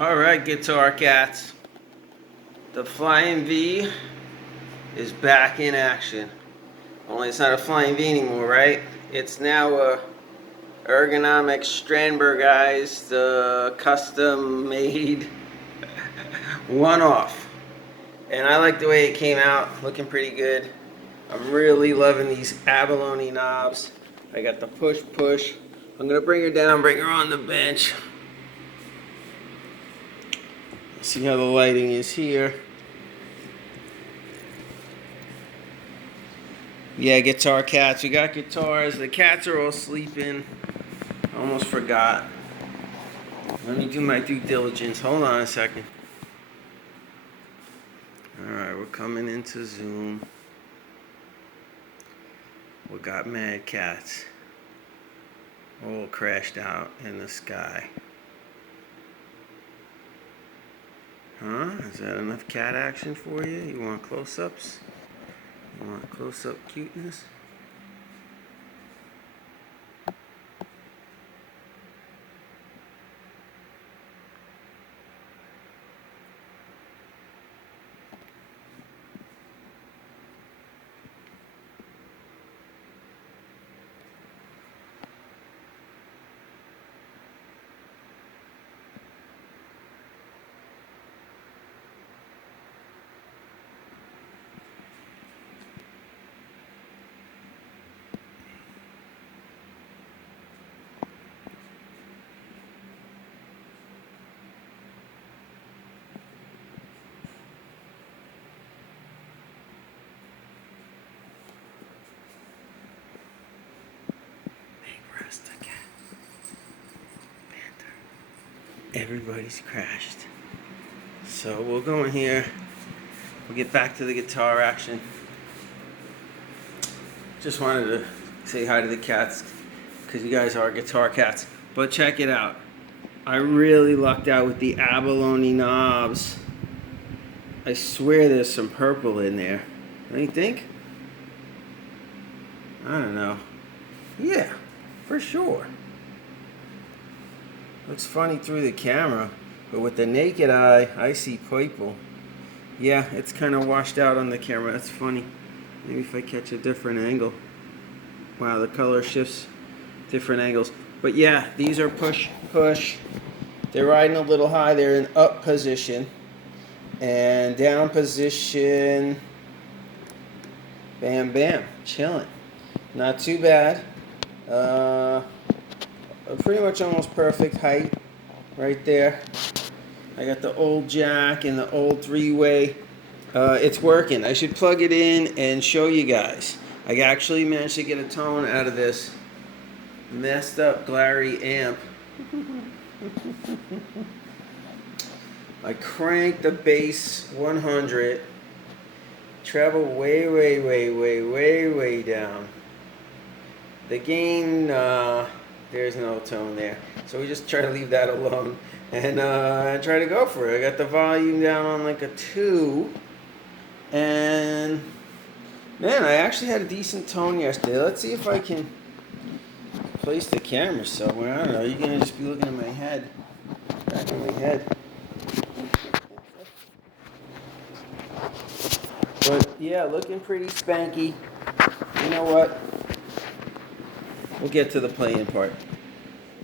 Alright, Guitar Cats. The Flying V is back in action. Only it's not a Flying V anymore, right? It's now a ergonomic Stranberged, custom made one-off. And I like the way it came out, looking pretty good. I'm really loving these abalone knobs. I got the push. I'm gonna bring her down, bring her on the bench. See how the lighting is here. Yeah, Guitar Cats. We got guitars. The cats are all sleeping. Almost forgot. Let me do my due diligence. Hold on a second. Alright, we're coming into Zoom. We got mad cats. All crashed out in the sky. Huh? Is that enough cat action for you? You want close-ups? You want close-up cuteness? Everybody's crashed. So we'll go in here. We'll get back to the guitar action. Just wanted to say hi to the cats because you guys are guitar cats. But check it out. I really lucked out with the abalone knobs. I swear there's some purple in there. Don't you think? I don't know. Yeah, for sure. Looks funny through the camera, but with the naked eye, I see purple. Yeah, it's kind of washed out on the camera. That's funny. Maybe if I catch a different angle. Wow, the color shifts different angles. But yeah, these are push. They're riding a little high. They're in up position. And down position. Bam, chilling. Not too bad. Pretty much almost perfect height right there. I got the old jack and the old three-way. It's working. I should plug it in and show you guys. I actually managed to get a tone out of this messed up glary amp. I cranked the bass 100, treble way down. The gain, there's no tone there. So we just try to leave that alone and try to go for it. I got the volume down on like a 2. And man, I actually had a decent tone yesterday. Let's see if I can place the camera somewhere. I don't know. You're going to just be looking at my head. Back of my head. But yeah, looking pretty spanky. You know what? We'll get to the playing part.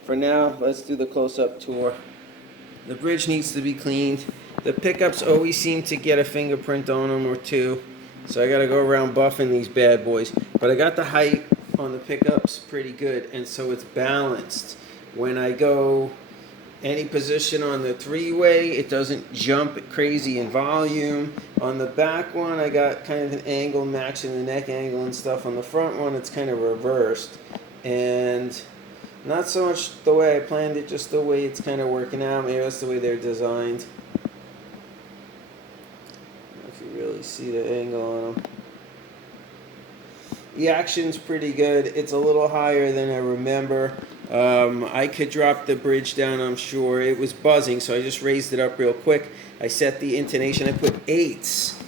For now, let's do the close-up tour. The bridge needs to be cleaned. The pickups always seem to get a fingerprint on them or two. So I got to go around buffing these bad boys. But I got the height on the pickups pretty good, and so it's balanced. When I go any position on the three-way, it doesn't jump crazy in volume. On the back one, I got kind of an angle matching the neck angle and stuff. On the front one, it's kind of reversed. And not so much the way I planned it, just the way it's kind of working out. Maybe that's the way they're designed. If you really see the angle on them. The action's pretty good. It's a little higher than I remember. I could drop the bridge down, I'm sure. It was buzzing, so I just raised it up real quick. I set the intonation. I put 8s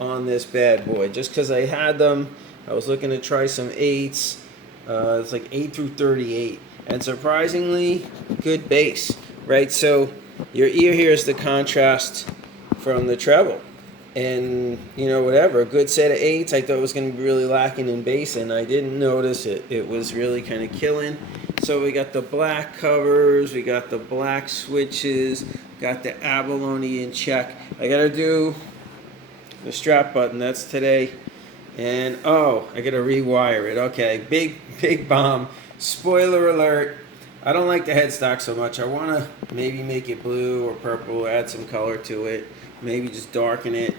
on this bad boy just because I had them. I was looking to try some 8s. It's like 8 through 38. And surprisingly, good bass, right? So your ear hears the contrast from the treble. And, you know, whatever, a good set of 8s, I thought was going to be really lacking in bass, and I didn't notice it. It was really kind of killing. So we got the black covers, we got the black switches, got the abalone in check. I got to do the strap button, that's today. And, oh, I got to rewire it. Okay, big bomb. Spoiler alert. I don't like the headstock so much. I want to maybe make it blue or purple, add some color to it. Maybe just darken it.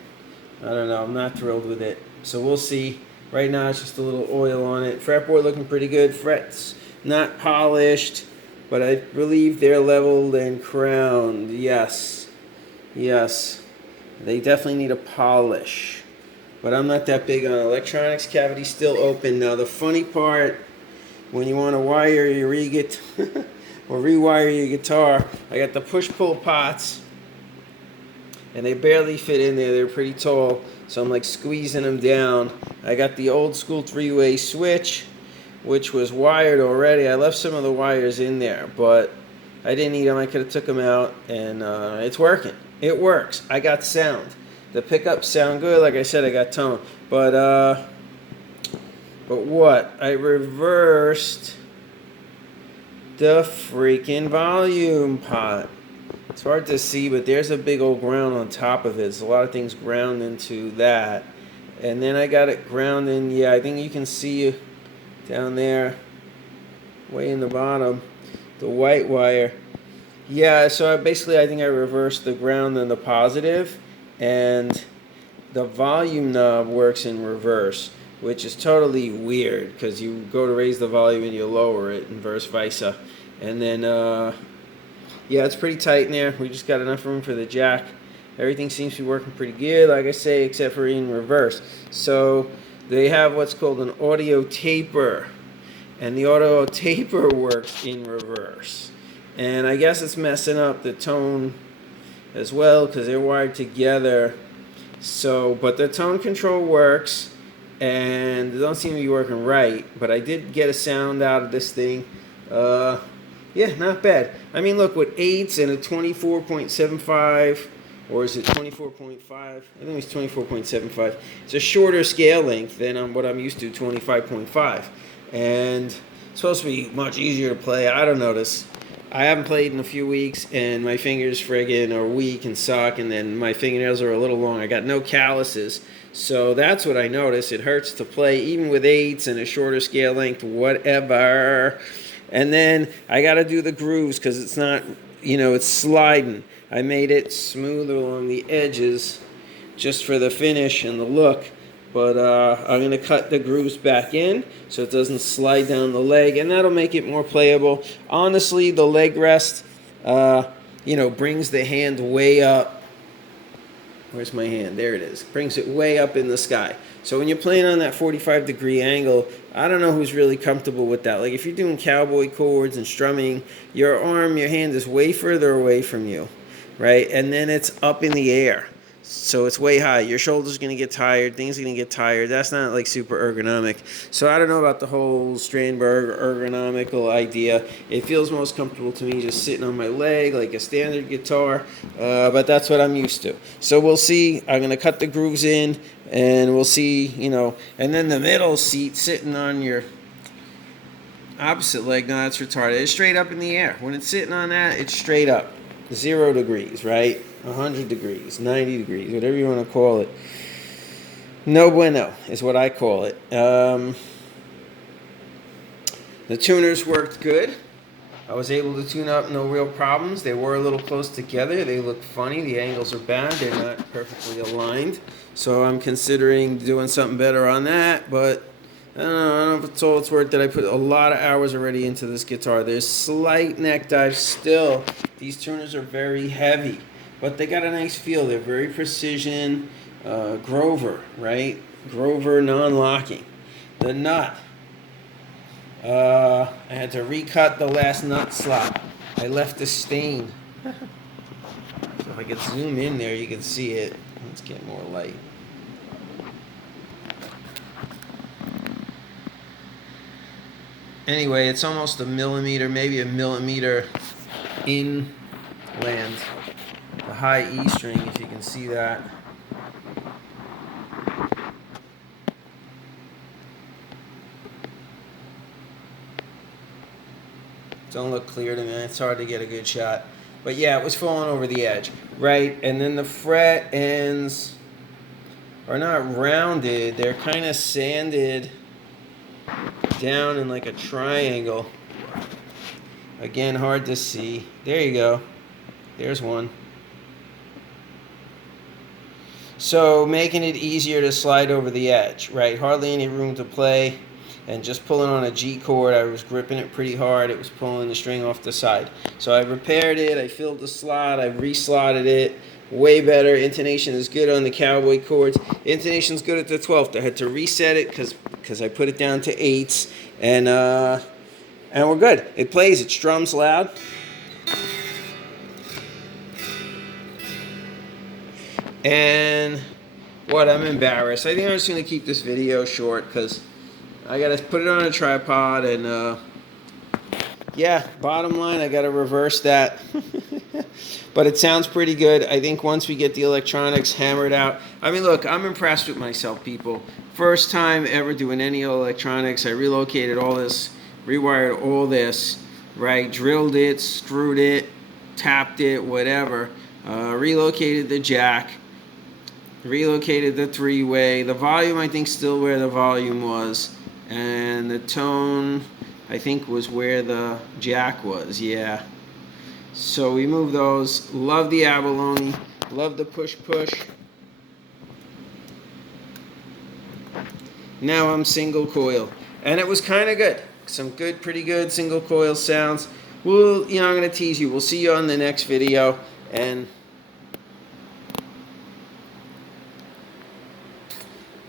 I don't know. I'm not thrilled with it. So we'll see. Right now it's just a little oil on it. Fretboard looking pretty good. Frets not polished, but I believe they're leveled and crowned. Yes. Yes. They definitely need a polish. But I'm not that big on electronics. Cavity still open. Now the funny part, when you want to wire your or rewire your guitar, I got the push-pull pots. And they barely fit in there. They're pretty tall, so I'm like squeezing them down. I got the old school 3-way switch, which was wired already. I left some of the wires in there, but I didn't need them. I could have took them out, and it's working. It works. I got sound. The pickups sound good. Like I said, I got tone. But what? I reversed the freaking volume pot. It's hard to see, but there's a big old ground on top of it. There's a lot of things ground into that. And then I got it ground in, yeah, I think you can see down there, way in the bottom, the white wire. Yeah, so I think I reversed the ground and the positive, and the volume knob works in reverse, which is totally weird, because you go to raise the volume and you lower it, and vice versa. And then, yeah, it's pretty tight in there. We just got enough room for the jack. Everything seems to be working pretty good, like I say, except for in reverse. So they have what's called an audio taper. And the audio taper works in reverse. And I guess it's messing up the tone as well, because they're wired together. So, but the tone control works, and it don't seem to be working right. But I did get a sound out of this thing. Yeah, not bad. I mean, look, with 8s and a 24.75, or is it 24.5? I think it's 24.75. It's a shorter scale length than what I'm used to, 25.5. And it's supposed to be much easier to play. I don't notice. I haven't played in a few weeks, and my fingers friggin' are weak and suck, and then my fingernails are a little long. I got no calluses. So that's what I notice. It hurts to play, even with 8s and a shorter scale length, whatever. And then I got to do the grooves, because it's not, you know, it's sliding. I made it smooth along the edges just for the finish and the look. But I'm going to cut the grooves back in so it doesn't slide down the leg, and that'll make it more playable. Honestly, the leg rest, you know, brings the hand way up. Where's my hand? There it is. Brings it way up in the sky. So when you're playing on that 45-degree angle, I don't know who's really comfortable with that. Like if you're doing cowboy chords and strumming, your hand is way further away from you, right? And then it's up in the air. So it's way high. Your shoulder's going to get tired. Things are going to get tired. That's not like super ergonomic. So I don't know about the whole Stranberged ergonomical idea. It feels most comfortable to me just sitting on my leg like a standard guitar. But that's what I'm used to. So we'll see. I'm going to cut the grooves in, and we'll see, you know. And then the middle seat sitting on your opposite leg, no, that's retarded. It's straight up in the air. When it's sitting on that, it's straight up. 0 degrees, right? 100 degrees, 90 degrees, whatever you want to call it. No bueno is what I call it. The tuners worked good. I was able to tune up, no real problems. They were a little close together. They look funny. The angles are bad. They're not perfectly aligned. So I'm considering doing something better on that. But I don't know if it's all it's worth that I put a lot of hours already into this guitar. There's slight neck dives still. These tuners are very heavy, but they got a nice feel. They're very precision. Grover, right? Grover non-locking. The nut. I had to recut the last nut slot. I left a stain. So if I could zoom in there, you can see it. Let's get more light. Anyway, it's almost a millimeter, maybe a millimeter inland. high E string, if you can see that. Don't look clear to me. It's hard to get a good shot. But yeah, it was falling over the edge, right? And then the fret ends are not rounded. They're kind of sanded down in like a triangle. Again, hard to see. There you go. There's one. So making it easier to slide over the edge, right? Hardly any room to play. And just pulling on a G chord, I was gripping it pretty hard. It was pulling the string off the side. So I repaired it. I filled the slot. I reslotted it. Way better. Intonation is good on the cowboy chords. Intonation's good at the 12th. I had to reset it because I put it down to 8s. And we're good. It plays. It strums loud. And what? I'm embarrassed. I think I'm just going to keep this video short because I got to put it on a tripod. And yeah, bottom line, I got to reverse that. But it sounds pretty good. I think once we get the electronics hammered out. I mean, look, I'm impressed with myself, people. First time ever doing any electronics. I relocated all this, rewired all this, right? Drilled it, screwed it, tapped it, whatever. Relocated the jack. Relocated the three-way. The volume, I think, still where the volume was. And the tone, I think, was where the jack was. Yeah. So we moved those. Love the abalone. Love the push-push. Now I'm single coil. And it was kind of good. Some good, pretty good single coil sounds. Well, I'm going to tease you. We'll see you on the next video. And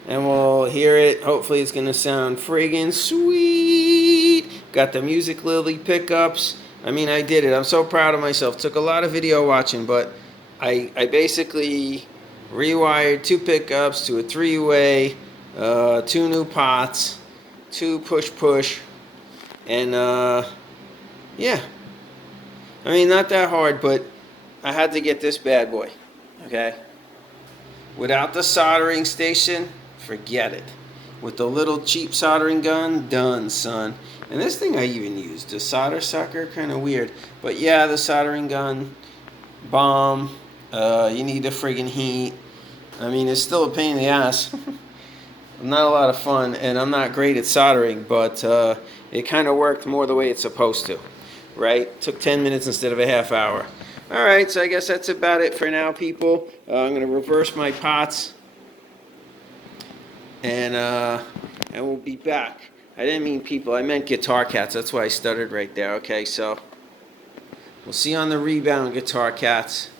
we'll hear it. Hopefully it's going to sound friggin' sweet. Got the Music Lily pickups. I mean, I did it. I'm so proud of myself. Took a lot of video watching, but I basically rewired 2 pickups to a 3-way, 2 new pots, 2 push-push, and yeah. I mean, not that hard, but I had to get this bad boy, okay? Without the soldering station, forget it. With the little cheap soldering gun, done, son. And this thing I even used, the solder sucker, kind of weird. But yeah, the soldering gun, bomb. You need the friggin' heat. I mean, it's still a pain in the ass. Not a lot of fun, and I'm not great at soldering, but it kind of worked more the way it's supposed to, right? Took 10 minutes instead of a half hour. All right, so I guess that's about it for now, people. I'm going to reverse my pots, and we'll be back. I didn't mean people. I meant guitar cats. That's why I stuttered right there. Okay, so we'll see you on the rebound, guitar cats.